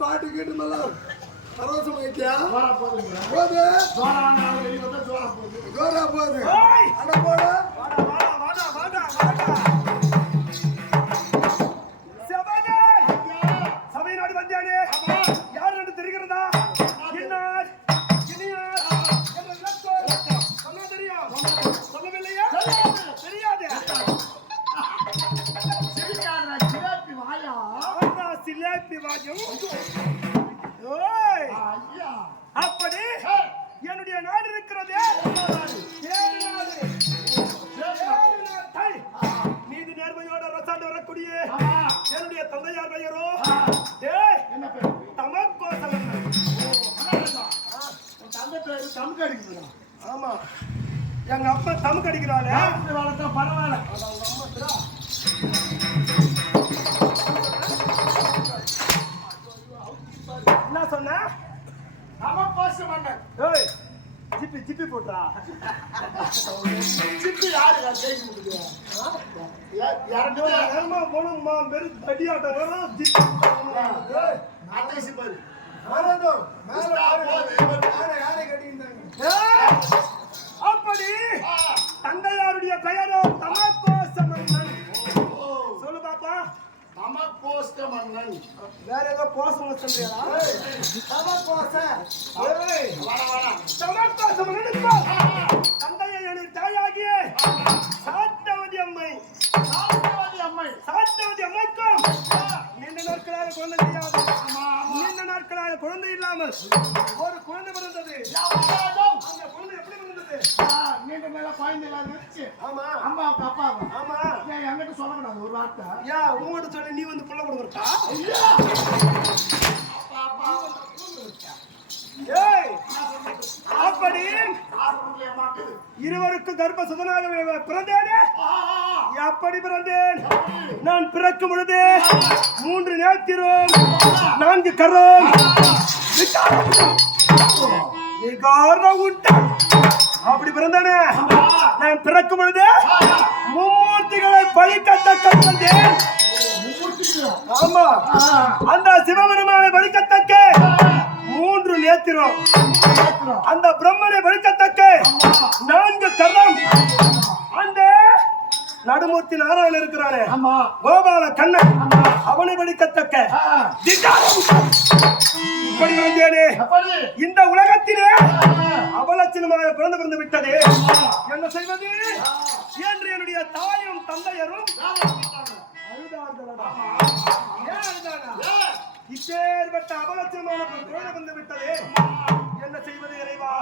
பாட்டு கேட்டு நல்லா பரவசம் போதுங்க போது ஜோரா போகுது! அட போடு. ஆமா எங்க அப்பா தமக்கு அடிக்கிறாளே வளர்த்தா பரவாயில்ல என்ன சொன்ன? நம்ம பாச மன்னன். ஏய் ஜிப்பி ஜிப்பி போட்டா. சிப்பி யாரு? யாரும் வெறு தடியாட்டம் வரும் ஜிப்பி ஏய், நாட்டை பாரு. பாரு. அப்படி தந்தையாருடைய பெயரோ தமக்கோசமன்னன் சொல்லு பாப்பா. கோஸ்த மன்னன். வேற ஏதோ கோசம் சொல்றியா தவக்கோச ஏய். வர வர குழந்தை இல்லாமல் ஒரு குழந்தை பிறந்தது. அந்த குழந்தை எப்படி பிறந்தது? நீண்ட மேல பாய்ந்து எல்லாம் இருந்துச்சு ஆமா. அம்மா அப்பா அப்பா ஆமா. ஏன் என்கிட்ட சொல்லக்கூடாது ஒரு வார்த்தை. யா உங்கள்கிட்ட சொல்லி நீ வந்து புள்ள கொடுக்குறா அப்பா அப்பா ஏய் அப்படி ஆர்வம் மாக்குது இருவருக்கு கர்ப்ப சுதனாக பிறந்தேனே? எப்படி பிறந்தேன்? நான் பிறக்கும் பொழுது மூன்று நேத்திரும் நான்கு கரம் அப்படி பிறந்தானே? நான் பிறக்கும் பொழுது மும்மூர்த்திகளை பழிக்கத்தக்க பிறந்தேன். ஆமா. அந்த வழிக்கத்தக்க நேத்திரம் அந்த பிரம்மனை வழிக்கத்தக்க நான்கு கரம் அந்த நடுமூர்த்தி நாராயணன் இருக்கிறானே. ஆமா. கோபால கண்ணன். அவனை வழிக்கத்தக்க திகாரம். இப்படி வந்தேனே. இந்த உலகத்திலே அவலட்சணமாக பிறந்து பிறந்து விட்டது. என்ன செய்வது? என்று என்னுடைய தாயும் தந்தையரும் அழுதார்களடா. இப்பேற்பட்ட அபலட்சணமான குழந்தை வந்து விட்டது. என்ன செய்வது இறைவா?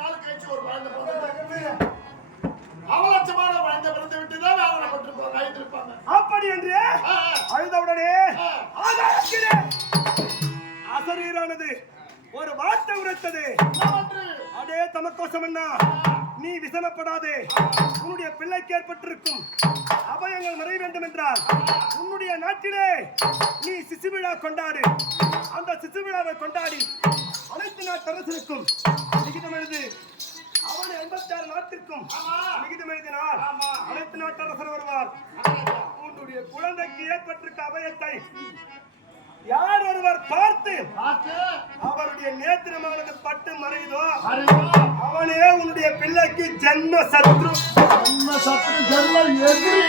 நாள் கழிச்சு ஒரு குழந்தை. அவலட்சமான குழந்தை பிறந்து விட்டுதான் அவலப்பட்டிருப்போம் கைத்திருப்பாங்க அப்படி என்று அழுதவுடனே அசரீரானது ஒரு வார்த்தை உரைத்தது. அடே தமக்கோசம் என்ன நீ விசனப்படாதே. உன்னுடைய பிள்ளைக்கு ஏற்பட்டிருக்கும் அபயங்கள் மறைய வேண்டும் என்றால் உன்னுடைய நாட்டிலே நீ சிசு விழா கொண்டாடு. அந்த சிசு விழாவை கொண்டாடி அனைத்து நாட்டரசருக்கும் லிகிதம் எழுது. அவன் எண்பத்தி ஆறு நாட்டிற்கும் லிகிதம் எழுதினார் அனைத்து நாட்டரசர் வருவார். உன்னுடைய குழந்தைக்கு ஏற்பட்டிருக்க அபயத்தை யார் ஒருவர் பார்த்து பார்த்து அவருடைய நேத்திரமானது பட்டு மறையுதோ? அவனே உன்னுடைய பிள்ளைக்கு ஜென்ம சத்ரு. ஜென்ம சத்ரு ஜென்ம எதிரி.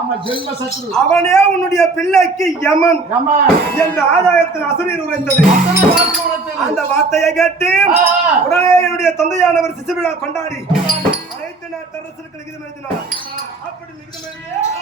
ஆமா ஜென்ம சத்ரு. அவனே உன்னுடைய பிள்ளைக்கு யமன். ஏமா என்ற ஆதாயத்தில் அசுரீர் உரைந்தது. அந்த வார்த்தையை கேட்டு. உடனே என்னுடைய தந்தையானவர் சிசு விழா கொண்டாடி. அனைத்து நாட்டரசருக்கு லிகிதம் எழுதினார். அப்படி எழுதிய